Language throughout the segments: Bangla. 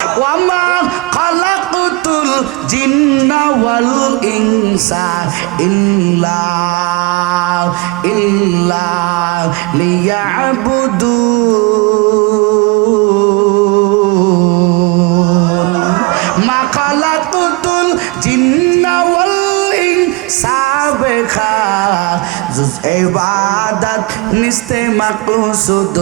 ওয়ামা খালাকতুল জিন্না ওয়াল ইনসা ইল্লা লিয়াবুদুন মা খালাকতুল জিন্না ওয়াল ইনসা বেখা জুজ ইবাদত নিস্তে মাকসুদ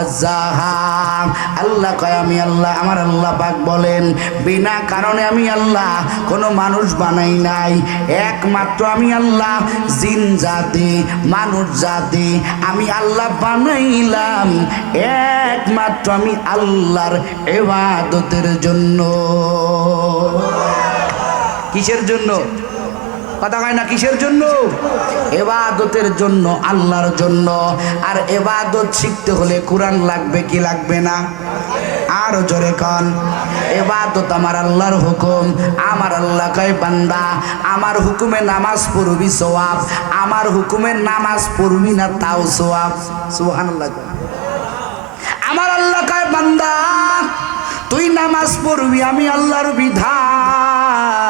আযাহাম। আল্লাহ কয় আমি আল্লাহ, আমার আল্লাহ পাক বলেন বিনা কারণে আমি আল্লাহ কোনো মানুষ বানাই নাই। একমাত্র আমি আল্লাহ জিন জাতি মানুষ জাতি আমি আল্লাহ বানাইলাম একমাত্র আমি আল্লাহর ইবাদতের জন্য। কিসের জন্য? কথা হয় না, কিসের জন্য? ইবাদতের জন্য, আল্লাহর জন্য। আর ইবাদত শিখতে হলে কোরআন লাগবে কি লাগবে না? আর জোরে কোন। ইবাদত আমার আল্লাহর হুকুম। আমার আল্লাহ কয় বান্দা আমার হুকুমে নামাজ পড়বি সওয়াব, আমার হুকুমে নামাজ পড়বি না তাও সওয়াব। সুবহানাল্লাহ। আমার আল্লাহ কয় বান্দা তুই নামাজ পড়বি আমি আল্লাহর বিধান।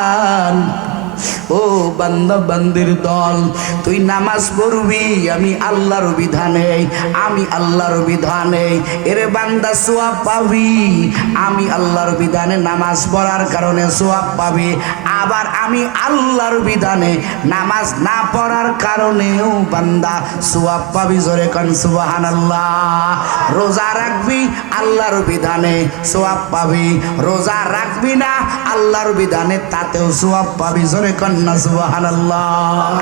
ও বান্দা বান্দির দল তুই নামাজ পড়বি আমি আল্লাহর বিধানে, আমি আল্লাহর বিধানে। এরে বান্দা সওয়াব পাবি, আমি আল্লাহর বিধানে নামাজ পড়ার কারণে সওয়াব পাবি। আবার আমি আল্লাহর বিধানে নামাজ না পড়ার কারণেও বান্দা সওয়াব পাবি। জোরে কোন সুবহানাল্লাহ। রোজা রাখবি আল্লাহর বিধানে সওয়াব পাবি, রোজা রাখবি না আল্লাহর বিধানে তাতেও সওয়াব পাবি। জোরে কোন না সুবহানাল্লাহ।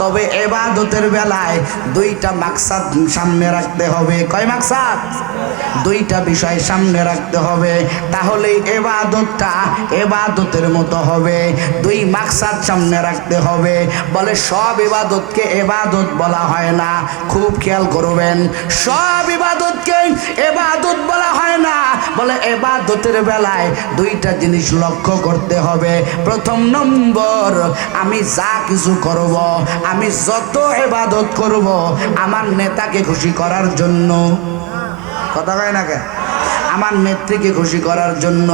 তবে ইবাদতের বেলায় দুইটা মাকসাদ সামনে রাখতে হবে। কয় মাকসাদ? দুইটা বিষয় সামনে রাখতে হবে, তাহলে ইবাদতটা ইবাদতের মতো হবে। দুই মাকসাদ সামনে রাখতে হবে। বলে সব ইবাদতকে ইবাদত বলা হয় না, খুব খেয়াল করবেন। সব ইবাদতকে ইবাদত বলা হয় না। বলে ইবাদতের বেলায় দুইটা জিনিস লক্ষ্য করতে হবে। প্রথম নম্বর, আমি যা কিছু করব, আমি যত ইবাদত করব আমার নেতাকে খুশি করার জন্য। কথা কয় না কে? আমার নেত্রীকে খুশি করার জন্য,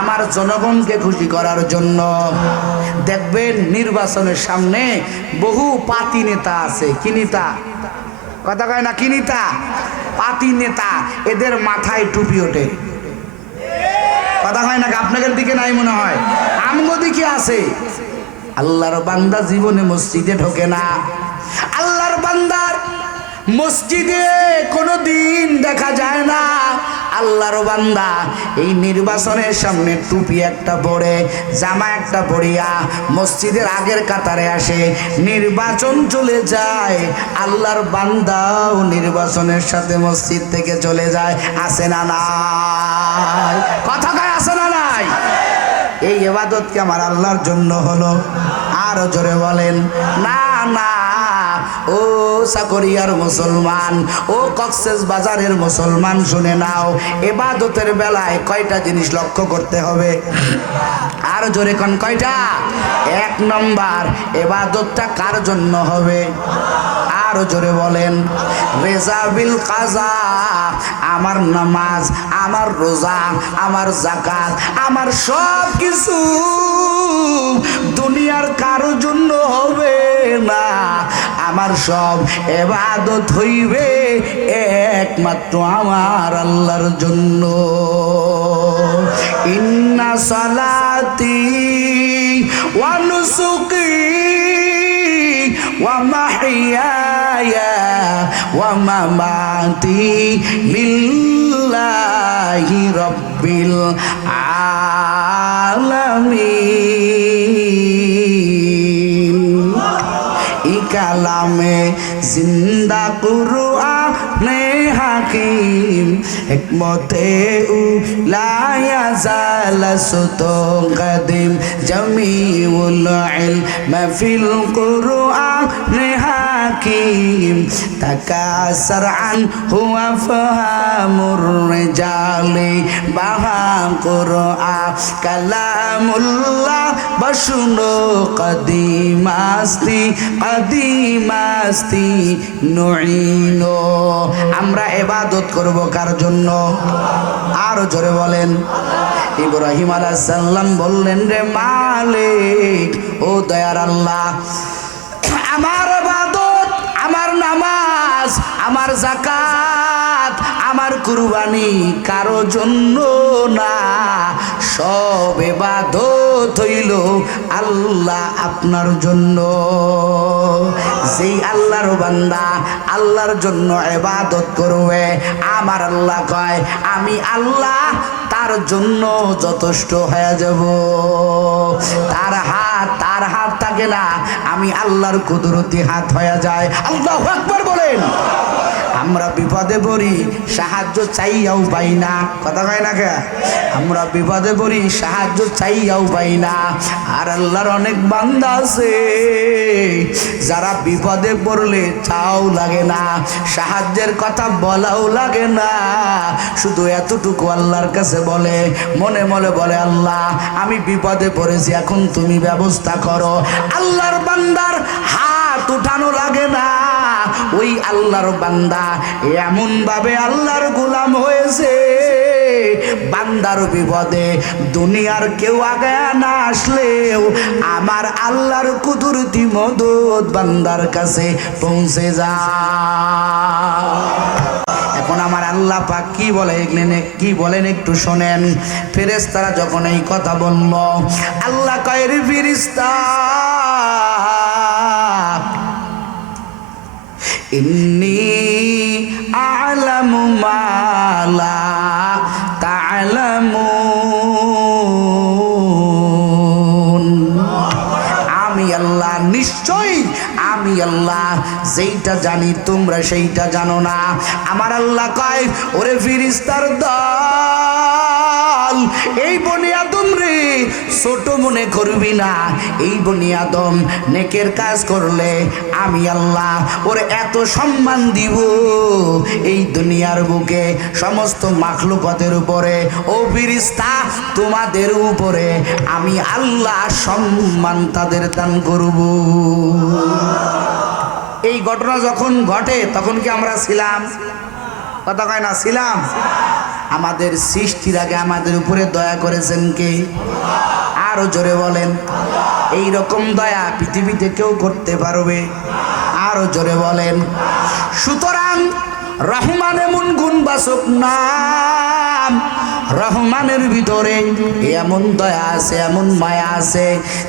আমার জনগণকে খুশি করার জন্য। দেখবেন নির্বাচনের সামনে বহু পাতি নেতা আছে। কি নেতা? কথা কয় না, কি নেতা? পাতি নেতা। এদের মাথায় টুপি ওঠে। কথা হয় না? আপনাদের দিকে নাই মনে হয়, আমগো দিকে আছে। আল্লাহর বান্দা জীবনে মসজিদে ঢোকে না। আল্লাহর বান্দার মসজিদে কোনো দিন দেখা যায় না। আল্লাহর বান্দা এই নির্বাচনের সামনে টুপি একটা পরে, জামা একটা পরিয়া মসজিদের আগের কাতারে আসে। নির্বাচন চলে যায়, আল্লাহর বান্দাও নির্বাচনের সাথে মসজিদ থেকে চলে যায়। আসে না নাই? কথা কয় আসে না নাই? এই ইবাদত কি আমার আল্লাহর জন্য হলো? আরো জোরে বলেন না না। ও সাকরিয়ার মুসলমান, ও কক্সেস বাজারের মুসলমান শুনে নাও, ইবাদতের বেলায় কয়টা জিনিস লক্ষ্য করতে হবে? আর জোরে কোন কয়টা? এক নম্বর, ইবাদতটা কার জন্য হবে? আরো জোরে বলেন রেজা বিল কাজা। আমার নামাজ, আমার রোজা, আমার যাকাত, আমার সব কিছু দুনিয়ার কারোর জন্য হবে না। আমার সব ইবাদত হইবে একমাত্র আমার আল্লাহর জন্য। ইন্না সালাতি ওয়া নুসুকি ওয়া মাহইয়ায়া ওয়া মামাতি লিল্লাহি রাব্বিল আলামিন। কালামে জিন্দা কুরআনে হাকিম হিকমতে উলায়া জালাসত কদিম জামিউল ইলম ফিল কুরআনে হাকিম তাকাসার আন হুয়া ফাহামুর রিজালি বাহা কুরআন কালামুল্লাহ বশুনো কদিমাস্তি কদিমাস্তি নুইনো। আমরা ইবাদত করব কার জন্য? আরো জোরে বলেন ইব্রাহিম আলাইহিস সালাম বললেন, রে মালিক, ও দয়ার আল্লাহ, আমার ইবাদত, আমার নামাজ, আমার যাকাত, আমার কুরবানি কারো জন্য না, সব ইবাদত হইল আল্লাহ আপনার জন্য। যেই আল্লাহর বান্দা আল্লাহর জন্য ইবাদত করবে, আমার আল্লাহ কয় আমি আল্লাহ তার জন্য যথেষ্ট হয়ে যাব। তার হাত থাকে না, আমি আল্লাহর কুদরতি হাত হয়ে যায়। আল্লাহু আকবার বলেন। আমরা বিপদে পড়ি, সাহায্য চাইয়াও পাই না, কথা কয় না কে? আমরা বিপদে পড়ি, সাহায্য চাইয়াও পাই না। আর আল্লাহর অনেক বান্দা আছে যারা বিপদে পড়লে চাও লাগে না, সাহায্যের কথা বলাও লাগে না, শুধু এতটুকু আল্লাহর কাছে বলে, মনে মনে বলে, আল্লাহ আমি বিপদে পড়েছি, এখন তুমি ব্যবস্থা করো। আল্লাহর বান্দার হাত উঠানো লাগে না। ওই আল্লাহর বান্দা এমন ভাবে আল্লাহর গোলাম হয়েছে, বান্দার বিপদে দুনিয়ার কেউ আগে না আসলেও আমার আল্লাহর কুদরতি মদদ বান্দার কাছে পৌঁছে যায়। এখন আমার আল্লাহ পাক কি বলেন একটু শোনেন। ফেরেশতারা যখন এই কথা বলল, আল্লাহ কয়, রে ফেরেশতা, ইন্নী আ'লামু মা লা তা'লামুন। আমি আল্লাহ, নিশ্চয়ই আমি আল্লাহ যেইটা জানি তোমরা সেইটা জানো না। আমার আল্লাহ কয়, ওরে ফেরেশতার দল, এই বনি আদম রে ছোট মনে করবি না। এই বনি আদম নেকের কাজ করলে আমি আল্লাহ ওরে এত সম্মান দিব, এই দুনিয়ার বুকে সমস্ত মাখলুকাতের উপরে, ও ফেরেশতা তোমাদের উপরে আমি আল্লাহ সম্মান তাদের দান করব। এই ঘটনা যখন ঘটে তখন কি আমরা ছিলাম? কথা কয় না, ছিলাম? আমাদের সৃষ্টির আগে আমাদের উপরে দয়া করেছেন কে? আরো জোরে বলেন। এই রকম দয়া পৃথিবীতে কেউ করতে পারবে? আরো জোরে বলেন। সুতরাং রহমান এমন গুণবাচক নাম, রহমানের ভিতরে এমন দয়া আছে, এমন মায়া আছে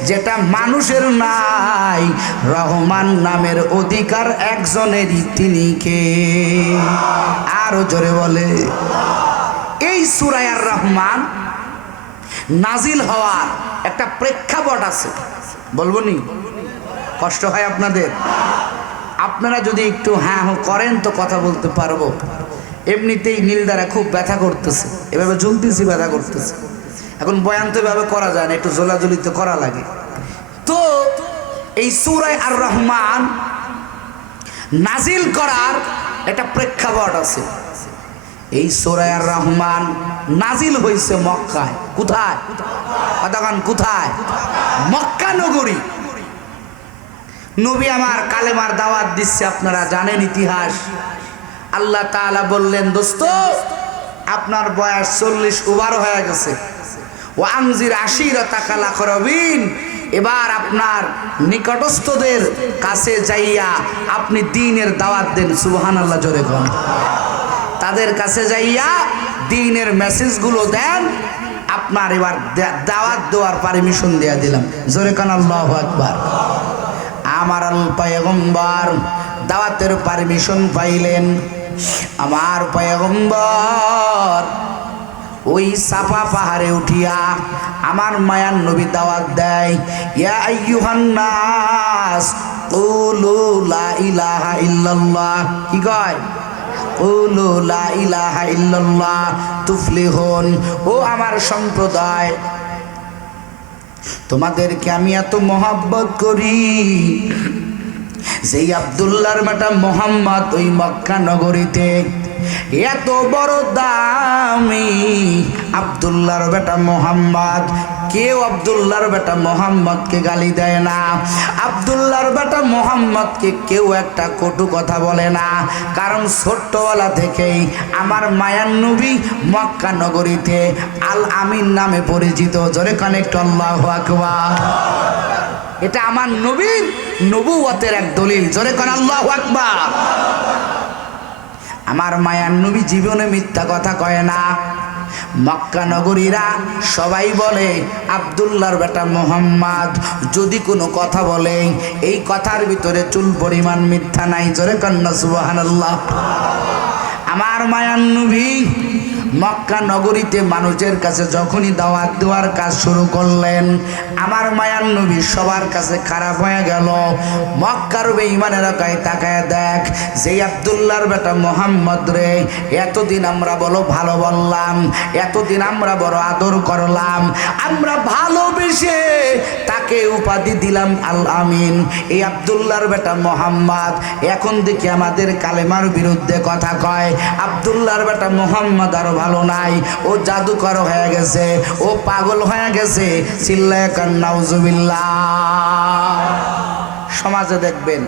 যেটা মানুষের নাই। রহমান নামের অধিকার একজনেরই, তিনি কে? আরো জোরে বলে। এই সূরা আর রহমান নাজিল হওয়ার একটা প্রেক্ষাপট আছে, বলবো নি? কষ্ট হয় আপনাদের? আপনারা যদি একটু হ্যাঁ করেন তো কথা বলতে পারবো। এমনিতেই নীল দ্বারা খুব ব্যথা করতেছে, এভাবে ঝুলতেছি, ব্যথা করতেছে। এখন বয়ান তো এভাবে করা যায় না, একটু জোলাজুলি তো করা লাগে। তো এই সূরা আর রহমান নাজিল করার একটা প্রেক্ষাপট আছে। এই সূরা আর রহমান নাজিল হয়েছে মক্কায়। কোথায়? কতক্ষণ কোথায়? মক্কা নগরী। নবী আমার কালেমার দাওয়াত দিচ্ছে, আপনারা জানেন ইতিহাস। আল্লাহ তাআলা বললেন, দোস্ত আপনার বয়স 40 ওভার হয়ে গেছে, ও আনজির আশিরাতাকাল আকরাবিন, এবার আপনার নিকটস্থদের কাছে যাইয়া আপনি দ্বীনের দাওয়াত দেন। সুবহানাল্লাহ, জোরে বলেন। তাদের কাছে যাইয়া দ্বীনের মেসেজগুলো দেন। আপনার এবার দাওয়াত দেওয়ার পারমিশন দিয়ে দিলাম। জোরে কান আল্লাহু আকবার। আমার পয়গম্বর দাওয়াতের পারমিশন পাইলেন। আমার পয়গম্বর ওই সাফা পাহাড়ে উঠিয়া আমার মায়ার নবী দাওয়াত দেয়, ইয়া আইয়ুহান নাস কুলু লা ইলাহা ইল্লাল্লাহ। কি কয়? কুলু লা ইলাহা ইল্লাল্লাহ তুফলিহুন। ও আমার সম্প্রদায়, তোমাদেরকে আমি এত মহব্বত করি, যেই আব্দুল্লাহর বেটা মোহাম্মদ ওই মক্কা নগরীতে এত বড় দামি আব্দুল্লাহর বেটা মোহাম্মদ, কেউ আব্দুল্লাহর বেটা মোহাম্মদকে গালি দেয় না, আব্দুল্লাহর বেটা মোহাম্মদকে কেউ একটা কটু কথা বলে না, কারণ ছোট্টবেলা থেকেই আমার মায়ার নবী মক্কা নগরীতে আল আমিন নামে পরিচিত। জোরে কানেক্ট আল্লাহু আকবার। এটা আমার নবীর নবুয়তের এক দলিল। জোরে কান আল্লাহু আকবার। আমার মায়ার নবী জীবনে মিথ্যা কথা কয় না। মক্কা নগরীরা সবাই বলে আব্দুল্লাহর বেটা মোহাম্মদ যদি কোনো কথা বলে এই কথার ভিতরে চুল পরিমাণ মিথ্যা নাই। জোরে কন্যা সুবহানাল্লাহ। আমার মায়ার নবী মক্কা নগরীতে মানুষের কাছে যখনই দাওয়াত দেওয়ার কাজ শুরু করলেন, আমার মায়ার নবী সবার কাছে খারাপ হয়ে গেল। মক্কার বেঈমানেরা কয় তাকায় দেখ, যে আব্দুল্লাহর বেটা মোহাম্মদ রে এতদিন আমরা বলো ভালো বললাম, এতদিন আমরা বড় আদর করলাম, আমরা ভালোবেসে তাকে উপাধি দিলাম আল আমিন। এই আব্দুল্লাহর বেটা মোহাম্মদ এখন দেখি আমাদের কালেমার বিরুদ্ধে কথা কয়। আব্দুল্লাহর বেটা মোহাম্মদ আরো ভালো নাই, ও জাদুকর হয়ে গেছে, ও পাগল হয়ে গেছে। চিল্লায় কান নাউজুবিল্লাহ। সমাজে দেখবেন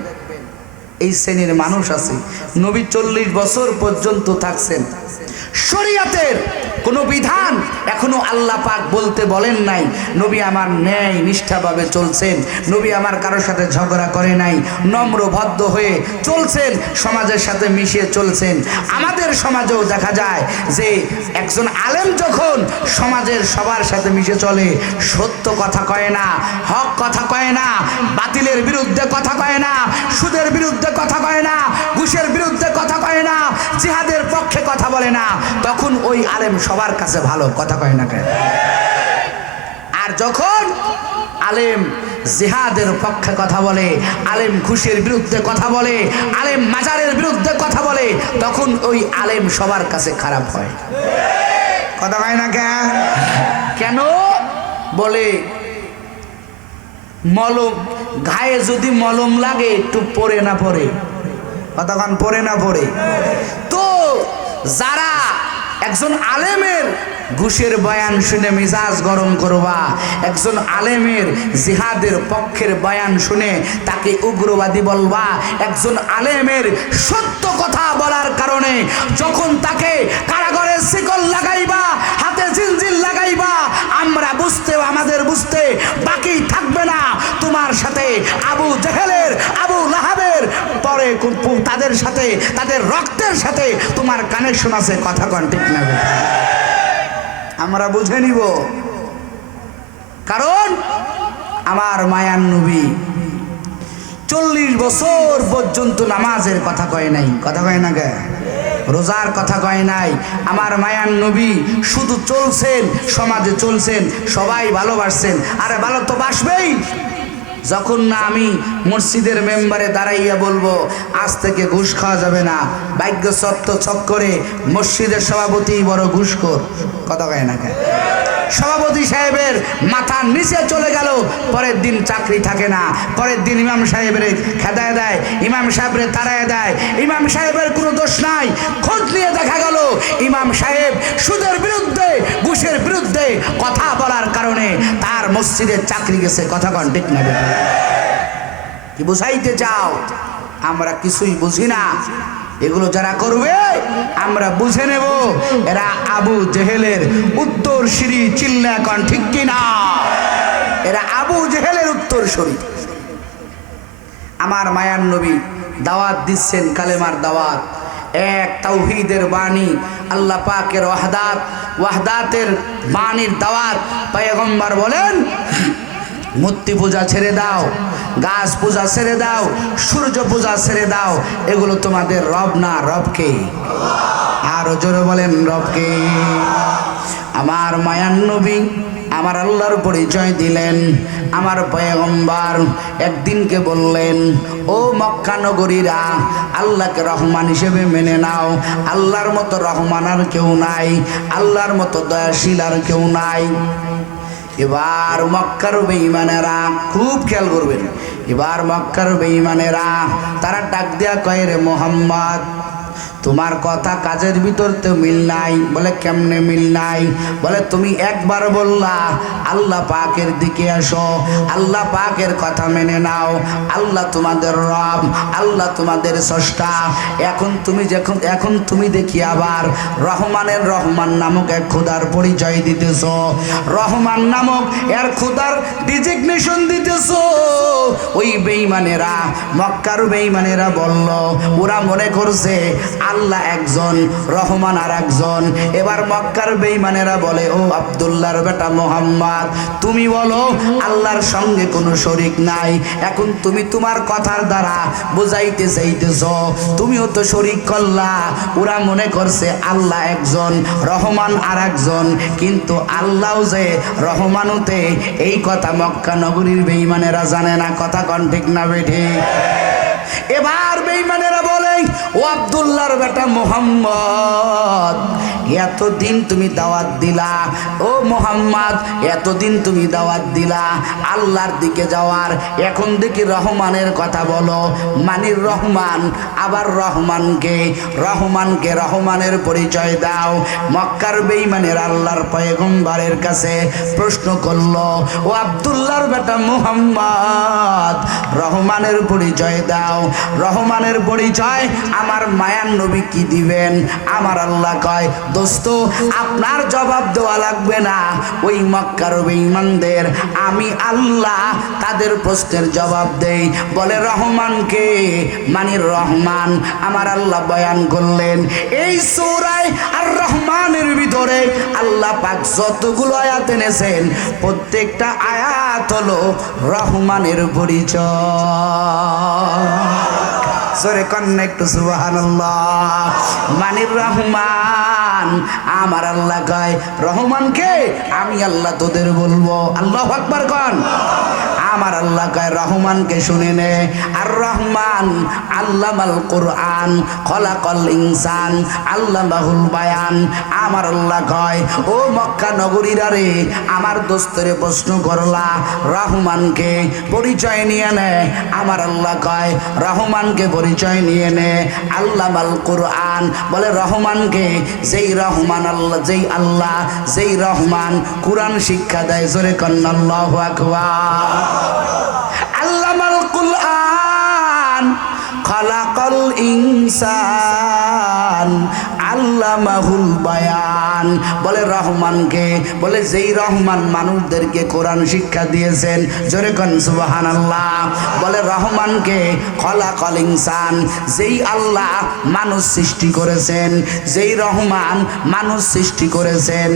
এই শ্রেণীর মানুষ আছে। নবী 40 বছর পর্যন্ত থাকছেন, শরীয়তের কোনো বিধান এখনো আল্লাহ পাক বলতে বলেন নাই। নবী আমার ন্যায় নিষ্ঠাভাবে চলছেন, নবী আমার কারোর সাথে ঝগড়া করে নাই, নম্র ভদ্র হয়ে চলছেন, সমাজের সাথে মিশিয়ে চলছেন। আমাদের সমাজেও দেখা যায় যে একজন আলেম যখন সমাজের সবার সাথে মিশে চলে, সত্য কথা কয় না, হক কথা কয় না, বাতিলের বিরুদ্ধে কথা কয় না, সুদের বিরুদ্ধে কথা কয় না, ঘুষের বিরুদ্ধে কথা কয় না, জিহাদের পক্ষে কথা বলে না, তখন ওই আলেম সবার কাছে ভালো। কথা কয় না কেন? আর যখন আলেম জিহাদের পক্ষে কথা বলে, আলেম ঘুষের বিরুদ্ধে কথা বলে, আলেম মাজারের বিরুদ্ধে কথা বলে, তখন ওই আলেম সবার কাছে খারাপ হয়। কথা কয় না কেন? কেন বলে মলম গায়ে যদি মলম লাগে একটু পরে না পরে, কতক্ষণ পরে না পরে। তো যারা একজন আলেমের ঘুষের বয়ান শুনে মেজাজ গরম করবা, একজন আলেমের জিহাদের পক্ষের বয়ান শুনে তাকে উগ্রবাদী বলবা, একজন আলেমের সত্য কথা বলার কারণে যখন তাকে কারাগারে শিকল লাগাইবা, হাতে জিনজির লাগাইবা, আমরা বুঝতে, আমাদের বুঝতে বাকি থাকবে না তোমার সাথে আবু জেহেলের, আবু লাহাবের পরে তাদের সাথে, তাদের রক্তের সাথে তোমার কানেকশন আছে। কথা কন ঠিক না? আমরা বুঝে নিব, কারণ আমার মায়ার নবী 40 বছর পর্যন্ত নামাজের কথা কয় নাই। কথা কয় না গে? রোজার কথা কয় নাই। আমার মায়ার নবী শুধু চলছেন, সমাজে চলছেন, সবাই ভালোবাসছেন। আরে ভালো তো বাসবেই। যখন না আমি মসজিদের মেম্বারে দাঁড়াইয়া বলবো আজ থেকে ঘুষ খাওয়া যাবে না, ভাগ্য সত্য চক্করে মসজিদের সভাপতি বড় ঘুষখোর। কথা কয় না কেন? সভাপতি সাহেবের মাথার নিচে চলে গেল, পরের দিন চাকরি থাকে না, পরের দিন ইমাম সাহেবের খেদায় দেয়, ইমাম সাহেবের তাড়ায় দেয়। ইমাম সাহেবের কোনো দোষ নাই, খোঁজ নিয়ে দেখা গেল ইমাম সাহেব সুদের বিরুদ্ধে, ঘুষের বিরুদ্ধে কথা বলার কারণে তার মসজিদের চাকরি গেছে। কথা কন ঠিক না? কি বুঝাইতে চাও? আমরা কিছুই বুঝি না। এগুলো যারা করবে আমরা বুঝে নেব এরা আবু জেহেলের উত্তরসূরি। চিল্লা কন ঠিক কিনা? এরা আবু জেহেলের উত্তরসূরি। আমার মায়ার নবী দাওয়াত দিচ্ছেন, কালেমার দাওয়াত, এক তাওহীদের বাণী, আল্লাহ পাকের ওয়াহদাত, ওয়াহদাতের বাণীর দাওয়াত। পয়গম্বর বলেন মূর্তি পূজা ছেড়ে দাও, গাছ পূজা ছেড়ে দাও, সূর্য পূজা ছেড়ে দাও, এগুলো তোমাদের রব না। রবকে? আরো জোরে বলেন রবকে। আমার মায়ার নবী আমার আল্লাহর পরিচয় দিলেন। আমার পয়গম্বর একদিনকে বললেন, ও মক্কা নগরীরা, আল্লাহকে রহমান হিসেবে মেনে নাও। আল্লাহর মতো রহমান আর কেউ নাই, আল্লাহর মতো দয়াশীল আর কেউ নাই। এবার মক্কার বেঈমানেরা, খুব খেয়াল করবেন, এবার মক্কার বেঈমানেরা তারা ডাক দেয়া কয়, রে মোহাম্মদ তোমার কথা কাজের ভিতর তো মিল নাই। বলে কেমনে মিল নাই? বলে তুমি একবার বললা আল্লাহ পাকের দিকে আসো, আল্লাহ পাকের কথা মেনে নাও, আল্লাহ তোমাদের রব, আল্লাহ তোমাদের স্রষ্টা। এখন তুমি দেখি আবার রহমানের রহমান নামক এক খোদার পরিচয় দিতেছ, রহমান নামক এর খোদার ডিজিগনেশন দিতেছ। ওই বেঈমানেরা, মক্কার বেঈমানেরা বলল, ওরা মনে করছে আল্লাহ একজন, রহমান আর একজন। এবার মক্কার বেঈমানেরা বলে, ও আব্দুল্লাহর বেটা মুহাম্মদ, তুমি বলো আল্লাহর সঙ্গে কোনো শরীক নাই। এখন তুমি তোমার কথার দ্বারা বুঝাইতে চাইতেছ তুমিও তো শরীক করলা। ওরা মনে করছে আল্লাহ একজন, রহমান আর একজন, কিন্তু আল্লাহ যে রহমানুতে এই কথা মক্কা নগরীর বেঈমানেরা জানে না। কথা কোন ঠিক না বেঠি? এবার বেঈমানেরা বলে, ও আব্দুল্লাহর বেটা মুহাম্মদ, এতদিন তুমি দাওয়াত দিলা, ও মুহাম্মদ এতদিন তুমি দাওয়াত দিলা আল্লাহর দিকে যাওয়ার, এখন দেখি রহমানের কথা বলো। মানির রহমান, আবার রহমানকে রহমানের পরিচয় দাও। মক্কার বেঈমানের আল্লাহর পয়গম্বরের কাছে প্রশ্ন করলো, ও আব্দুল্লাহর বেটা মুহাম্মদ, রহমানের পরিচয় দাও। রহমানের পরিচয় আমার মায়ার নবী কি দিবেন? আমার আল্লাহ কয়, দোস্ত আপনার জবাব দেওয়া লাগবে না, ওই মক্কার বেঈমানদের আমি আল্লাহ তাদের প্রশ্নের জবাব দেই। বলে রহমানকে, মানির রহমান। আমার আল্লাহ বয়ান করলেন এই সূরা আর রহমানের ভিতরে আল্লাহ পাক যতগুলো আয়াত এনেছেন প্রত্যেকটা আয়াত হলো রহমানের পরিচয়। সরে কন্যা একটু সুবহানাল্লাহ। মানির রহমান, আমার আল্লাহ কয় রহমানকে আমি আল্লাহ তোদের বলবো। আল্লাহু আকবার কন। আমার আল্লাহ কয় রহমানকে শুনে নে। আর রহমান আল্লামাল কোরআন, খলাকাল ইনসান, আল্লামাহুল বায়ান। আমার আল্লাহ কয়, ও মক্কা নগরীরা রে, আমার দোস্তরে প্রশ্ন করলা, রহমানকে পরিচয় নিয়ে নে। আমার আল্লাহ কয় রহমানকে পরিচয় নিয়ে নে। আল্লামাল কোরআন, বলে রহমানকে, যেই রহমান আল্লাহ, যেই রহমান কোরআন শিক্ষা দেয়। জোরে কন্না আল্লাহু আকবার। আল্লামাল কুরআন, খালাকাল ইনসান, আল্লামাহুল বায়ান। বলে রহমানকে, বলে যেই রহমান মানুষদেরকে কোরআন শিক্ষা দিয়েছেন। জোরে কোন সুবহানাল্লাহ। বলে রহমানকে, খালাকাল ইনসান, যেই আল্লাহ মানুষ সৃষ্টি করেছেন, যেই রহমান মানুষ সৃষ্টি করেছেন।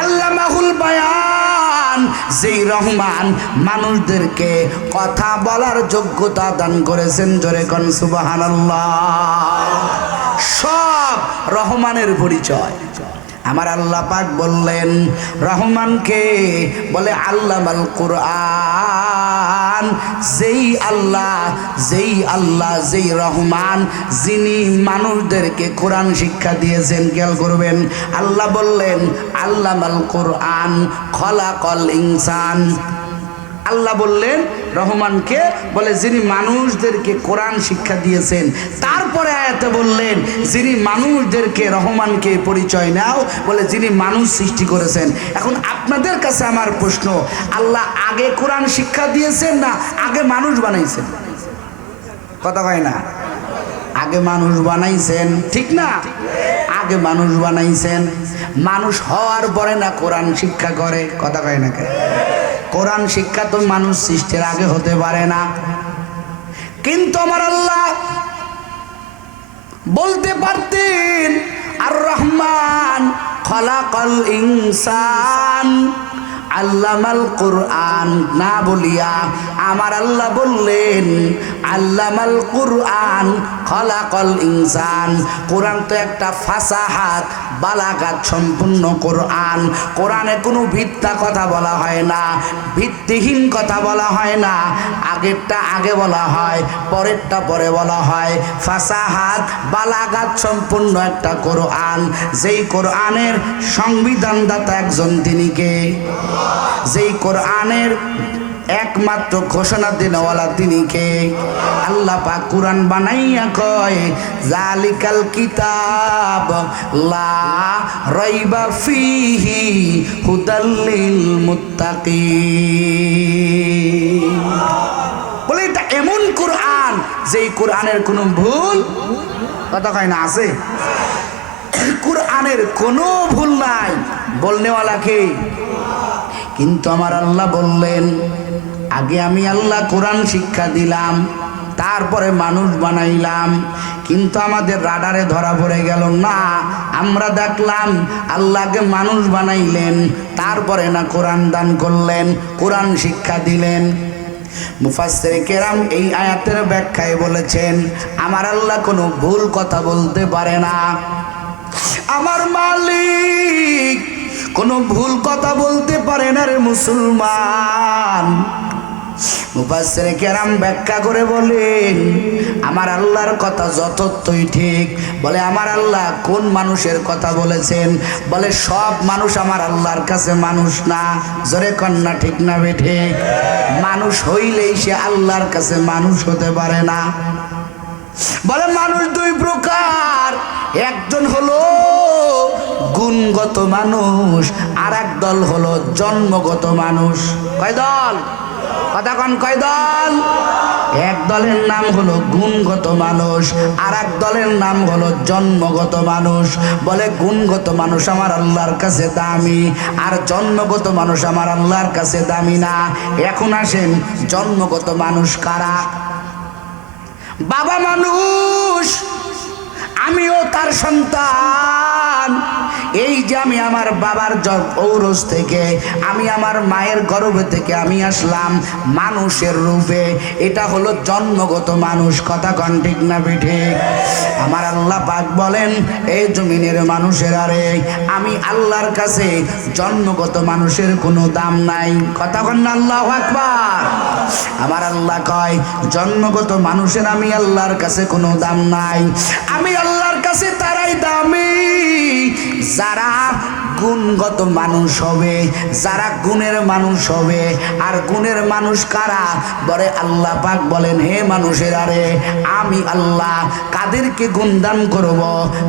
আল্লামাহুল বায়ান, যেই রহমান মানুষদেরকে কথা বলার যোগ্যতা দান করেছেন। জোরে কোন সুবহানাল্লাহ। সব রহমানের পরিচয়। আমার আল্লাহ পাক বললেন রহমানকে, বলে আল্লামাল কোরআন, যেই আল্লাহ যেই রহমান, যিনি মানুষদেরকে কোরআন শিক্ষা দিয়েছেন। খেয়াল করবেন, আল্লাহ বললেন আল্লামাল কোরআন, খলাকাল ইনসান। আল্লাহ বললেন রহমানকে, বলে যিনি মানুষদেরকে কোরআন শিক্ষা দিয়েছেন। তারপরে আয়াতে বললেন যিনি মানুষদেরকে, রহমানকে পরিচয় নাও, বলে যিনি মানুষ সৃষ্টি করেছেন। এখন আপনাদের কাছে আমার প্রশ্ন, আল্লাহ আগে কোরআন শিক্ষা দিয়েছেন না আগে মানুষ বানাইছেন? কথা কয় না? আগে মানুষ বানাইছেন, ঠিক না? আগে মানুষ বানাইছেন। মানুষ হওয়ার পরে না কোরআন শিক্ষা করে। কথা কয় না? কোরআন শিক্ষা তো মানুষ সৃষ্টির আগে হতে পারে না। কিন্তু আমার আল্লাহ বলতে পারতেন আর রহমান খলাকাল ইনসান আল্লামাল কোরআন, না বলিয়া আমার আল্লাহ বললেন আল্লামাল কোরআন খলাকাল ইনসান। কোরআন তো একটা ফাসাহাত, বালাগাত সম্পূর্ণ কোরআন। কোরআনে কোনো ভিত্তা কথা বলা হয় না, ভিত্তিহীন কথা বলা হয় না। আগেরটা আগে বলা হয়, পরেরটা পরে বলা হয়। ফাসাহাত, বালাগাত সম্পূর্ণ একটা কোরআন। যেই কোরআনের সংবিধানদাতা একজন, তিনি কে? যেই কোরআনের একমাত্র ঘোষণা দেনওয়ালা তিনি কে? আল্লাহ পাক কুরআন বানাইয়া কয় জালিকাল কিতাব লা রাইবা ফিহি হুদাল লিল মুত্তাকিন। বলে এটা এমন কুরআন যেই কুরআনের কোনো ভুল কথা কয় না আছে। কুরআনের কোনো ভুল নাই, বলনেওয়ালা কে? কিন্তু আমার আল্লাহ বললেন আগে আমি আল্লাহ কোরআন শিক্ষা দিলাম, তারপরে মানুষ বানাইলাম। কিন্তু আমাদের রাডারে ধরা পড়ে গেল না। আমরা দেখলাম আল্লাহকে মানুষ বানাইলেন, তারপরে না কোরআন দান করলেন, কোরআন শিক্ষা দিলেন। মুফাসসিরে কেরাম এই আয়াতের ব্যাখ্যায় বলেছেন আমার আল্লাহ কোনো ভুল কথা বলতে পারে না। আমার মালিক কোনো ভুল কথা বলতে পারে না রে মুসলমান। মুফাসসিরে কেরাম ব্যাখ্যা করে বলেন আমার আল্লাহর কথা যথার্থই ঠিক। বলে আমার আল্লাহ কোন মানুষের কথা বলেছেন? বলে সব মানুষ আমার আল্লাহর কাছে মানুষ না। জোরে কন্যা ঠিক না বেঠে? মানুষ হইলেই সে আল্লাহর কাছে মানুষ হতে পারে না। বলে মানুষ দুই প্রকার, একজন হলো গুণগত মানুষ, আর এক দল হলো জন্মগত মানুষ। কয় দল? কথা কন, কয় দল? এক দলের নাম হলো গুণগত মানুষ, আর এক দলের নাম হলো জন্মগত মানুষ। বলে গুণগত মানুষ আমার আল্লাহর কাছে দামি, আর জন্মগত মানুষ আমার আল্লাহর কাছে দামি না। এখন আসেন জন্মগত মানুষ কারা? বাবা মানুষ, আমিও তার সন্তান। এই যে আমি আমার বাবার ঔরস থেকে, আমি আমার মায়ের গর্ভ থেকে আমি আসলাম মানুষের রূপে, এটা হলো জন্মগত মানুষ। কথা কন ঠিক না বেঠে? আমার আল্লাহ পাক বলেন এই জমিনের মানুষের আরে আমি আল্লাহর কাছে জন্মগত মানুষের কোনো দাম নাই। কথা কন না আল্লাহু আকবার। আমার আল্লাহ কয় জন্মগত মানুষের আমি আল্লাহর কাছে কোনো দাম নাই। আমি আল্লাহর কাছে তারাই দামি যারা গুণগত মানুষ হবে, যারা গুণের মানুষ হবে। আর গুণের মানুষ কারা? বলে আল্লাহ পাক বলেন হে মানুষের আরে আমি আল্লাহ কাদেরকে গুণদান করব?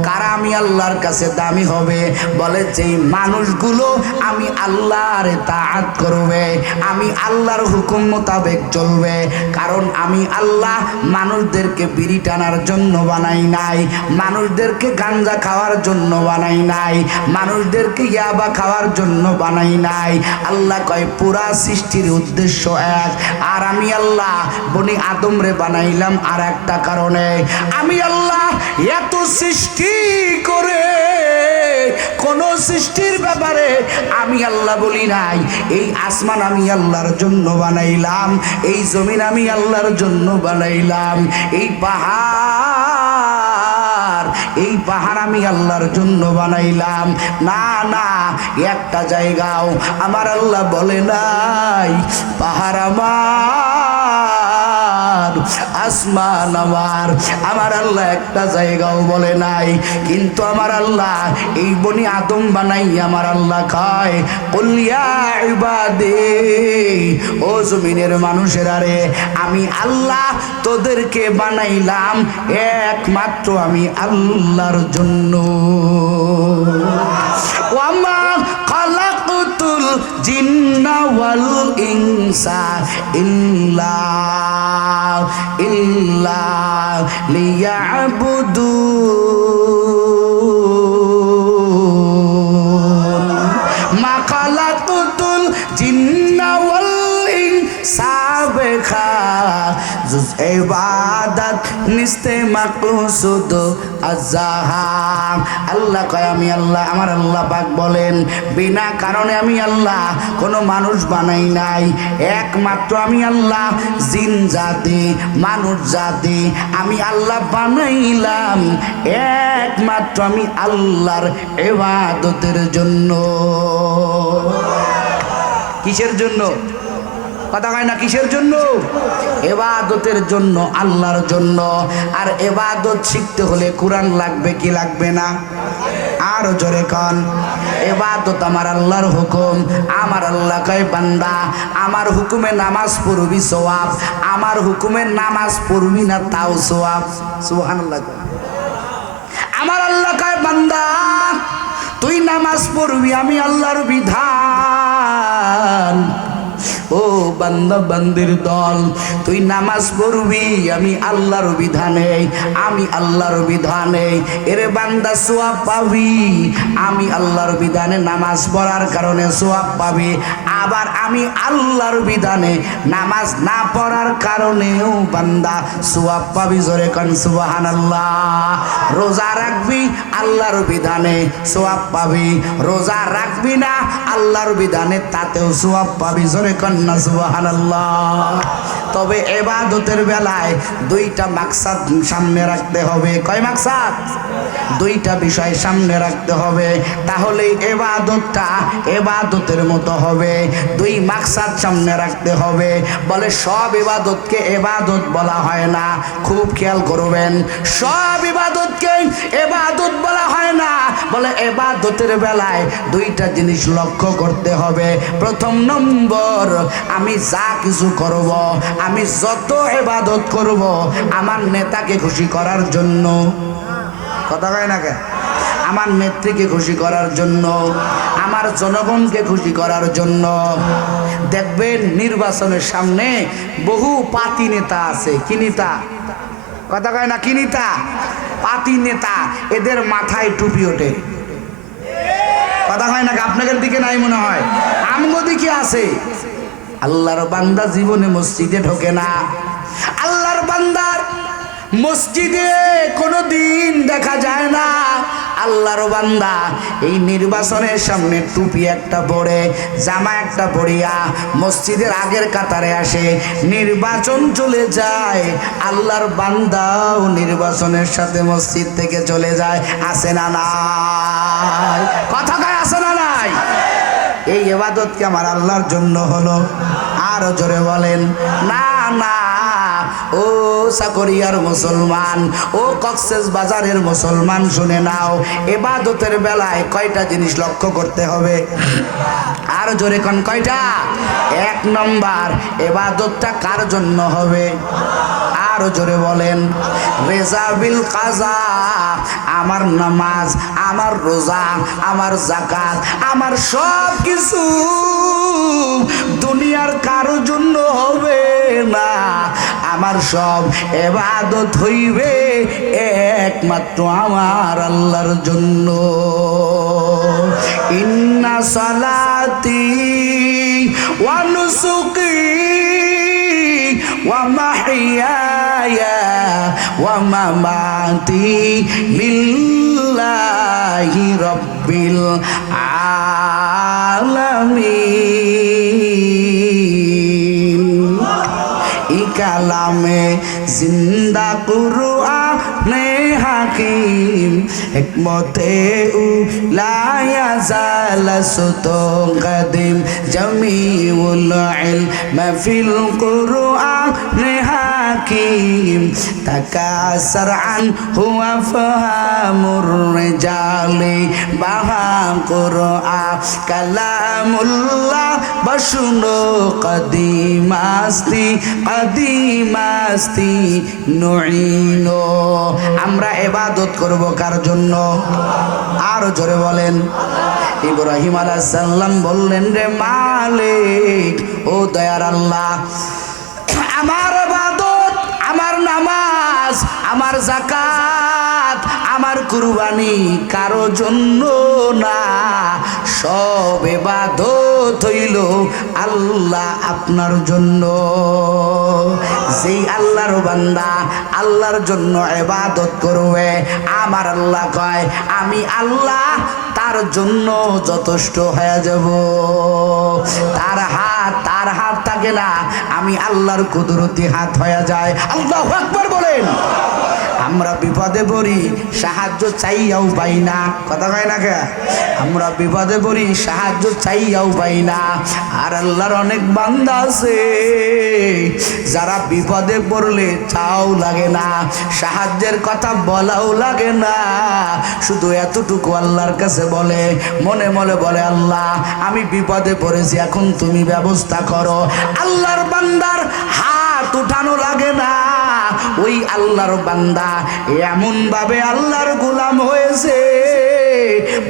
কারা আমি আল্লাহর কাছে দামি হবে? বলে যেই মানুষগুলো আমি আল্লাহর তাআত করবে, আমি আল্লাহর হুকুম মোতাবেক চলবে। কারণ আমি আল্লাহ মানুষদেরকে বিড়ি টানার জন্য বানাই নাই, মানুষদেরকে গাঞ্জা খাওয়ার জন্য বানাই নাই, মানুষদেরকে ইয়াবা খাওয়ার জন্য বানাই নাই। আল্লাহ কয় পুরা সৃষ্টির উদ্দেশ্য এক। আর আমি আল্লাহ বনি আদম রে বানাইলাম আর একটা কারণে। আমি আল্লাহ এত সৃষ্টি করে কোন সৃষ্টির ব্যাপারে আমি আল্লাহ বলি নাই এই আসমান আমি আল্লাহর জন্য বানাইলাম, এই জমিন আমি আল্লাহর জন্য বানাইলাম, এই পাহাড় আমি আল্লাহর জন্য বানাইলাম। না না, একটা জায়গাও আমার আল্লাহ বলে নাই পাহাড় আমার, আসমান আমার। আমার আল্লাহ একটা জায়গাও বলে নাই। কিন্তু আমার আল্লাহ এই বনি আদম বানাই আমার আল্লাহ কয় কুল ইয়া ইবাদি, ও জমিনের মানুষেরা রে আমি আল্লাহ তোদেরকে বানাইলাম একমাত্র আমি আল্লাহর জন্য। ওয়ামা খালাকতুল জিন্না ওয়াল ইনসা ইল্লা লিয়াবুদুন। মা খালাকতুল জিন্না ওয়াল ইনসা বিখা জুজ ইবাদত নিস্তে মাকসুদ আযাহাম। আল্লাহ কয় আমি আল্লাহ, আমার আল্লাহ পাক বলেন বিনা কারণে আমি আল্লাহ কোনো মানুষ বানাই নাই। একমাত্র আমি আল্লাহ জিন জাতি মানুষ জাতি আমি আল্লাহ বানাইলাম একমাত্র আমি আল্লাহর ইবাদতের জন্য। কিসের জন্য? কথা কয় না কিসের জন্য? ইবাদতের জন্য, আল্লাহর জন্য। আর ইবাদত শিখতে হলে কোরআন লাগবে কি লাগবে না? আরো জোরে কন। ইবাদত আমার আল্লাহর হুকুম। আমার আল্লাহ কয় কয় বান্দা আমার হুকুমে নামাজ পড়বি সওয়াব, আমার হুকুমে নামাজ পড়বি না তাও সওয়াব। সুবহানাল্লাহ। আমার আল্লাহ কয় বান্দা তুই নামাজ পড়বি আমি আল্লাহর বিধান। ও বান্দা বান্দির দল তুই নামাজ পড়বি আমি আল্লাহর বিধানে, আমি আল্লাহর বিধানে। এরে বান্দা সওয়াব পাবি, আমি আল্লাহর বিধানে নামাজ পড়ার কারণে সওয়াব পাবি, আবার আমি আল্লাহর বিধানে নামাজ না পড়ার কারণেও বান্দা সওয়াব পাবি। জোরে কোন সুবহানাল্লাহ। রোজা রাখবি আল্লাহর বিধানে সওয়াব পাবি, রোজা রাখবি না আল্লাহর বিধানে তাতেও সওয়াব পাবি। জোরে কোন না সুবহানাল্লাহ। তবে ইবাদতের বেলায় দুইটা মাকসাদ সামনে রাখতে হবে। কয় মাকসাদ? দুইটা বিষয় সামনে রাখতে হবে, তাহলে ইবাদতটা ইবাদতের মতো হবে। দুই মাকসাদ সামনে রাখতে হবে। বলে সব ইবাদতকে ইবাদত বলা হয় না, খুব খেয়াল করবেন, সব ইবাদতকে ইবাদত বলা হয় না। বলে ইবাদতের বেলায় দুইটা জিনিস লক্ষ্য করতে হবে। প্রথম নম্বর, আমি যা কিছু করব, আমি যত ইবাদত করব আমার নেতাকে খুশি করার জন্য। কথা কয় না কে? আমার নেত্রীকে খুশি করার জন্য, আমার জনগণকে খুশি করার জন্য। দেখবেন নির্বাচনের সামনে বহু পাতি নেতা আছে। কি নেতা? কথা কয় না? কি নেতা? পাতি নেতা। এদের মাথায় টুপি ওঠে। কথা হয় না? আপনাদের দিকে নাই মনে হয়, আমগো দিকে আছে। আল্লাহর বান্দা জীবনে মসজিদে ঢোকে না। আল্লাহর বান্দার মসজিদে কোনোদিন দেখা যায় না। আল্লাহর বান্দা এই নির্বাচনের সামনে টুপি একটা পরে, জামা একটা পরিয়া মসজিদের আগের কাতারে আসে, নির্বাচন চলে যায়, আল্লাহর বান্দাও নির্বাচনের সাথে মসজিদ থেকে চলে যায়। আছে না নাই? কথা কয় আছে না নাই? এই ইবাদত কি আমার আল্লাহর জন্য হলো? আরো জোরে বলেন না না। ও সাকরিয়ার মুসলমান, ও কক্সেস বাজারের মুসলমান, শুনে নাও, ইবাদতের বেলায় কয়টা জিনিস লক্ষ্য করতে হবে? আর জোরে কোন কয়টা? এক নম্বর, ইবাদতটা কার জন্য হবে? আরো জোরে বলেন রেজা বিল কাজা। আমার নামাজ, আমার রোজা, আমার যাকাত, আমার সব কিছু দুনিয়ার কারোর জন্য হবে না। আমার সব ইবাদত হইবে একমাত্র আমার আল্লাহর জন্য। ইন্না সালাতি ওয়া নুসুকি ওয়া মাহইয়ায়া ওয়া মামাতি লিল্লাহি রাব্বিল আলামিন। ই কালামে জিন্দা কুরআনে হাকিম, হিকমতে উলায়া জালাসুতো কদিম, জামিউল ইলম ফিল কুরআনে হাকিম, তাকাসার আনহু আফহামুর রিজালি, বাহা কুরআন কালামুল্লাহ বশুনো কদিমাস্তি কদিমাস্তি নুইনো। আমরা ইবাদত করব কার জন্য? আরো জোরে বলেন। ইব্রাহিম আলাইহিস সালাম বললেন, রে মালিক, ও দয়ার আল্লাহ, আমার ইবাদত, আমার নামাজ, আমার যাকাত, আমার কুরবানি কারো জন্য না, সব ইবাদত হইল আল্লাহ আপনার জন্য। যেই আল্লাহর বান্দা আল্লাহর জন্য ইবাদত করবে, আমার আল্লাহ কয় আমি আল্লাহ তার জন্য যথেষ্ট হয়ে যাব। তার হাত থাকে না, আমি আল্লাহর কুদরতি হাত হয়ে যায়। আল্লাহু আকবার বলেন। আমরা বিপদে পড়ি সাহায্য চাইয়াও পাই না, কথা কয় না কে? আমরা বিপদে পড়ি সাহায্য চাইয়াও পাই না। আর আল্লাহর অনেক বান্দা আছে যারা বিপদে পড়লে চাও লাগে না, সাহায্যের কথা বলাও লাগে না, শুধু এতটুকু আল্লাহর কাছে বলে, মনে মনে বলে আল্লাহ আমি বিপদে পড়েছি, এখন তুমি ব্যবস্থা করো। আল্লাহর বান্দার হাত উঠানো লাগে না। ওই আল্লাহর বান্দা এমন ভাবে আল্লাহর গোলাম হয়েছে,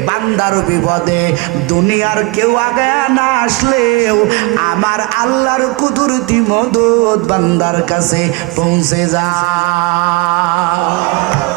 বান্দার বিপদে দুনিয়ার কেউ আগে না আসলেও আমার আল্লাহর কুদরতি মদদ বান্দার কাছে পৌঁছে যায়।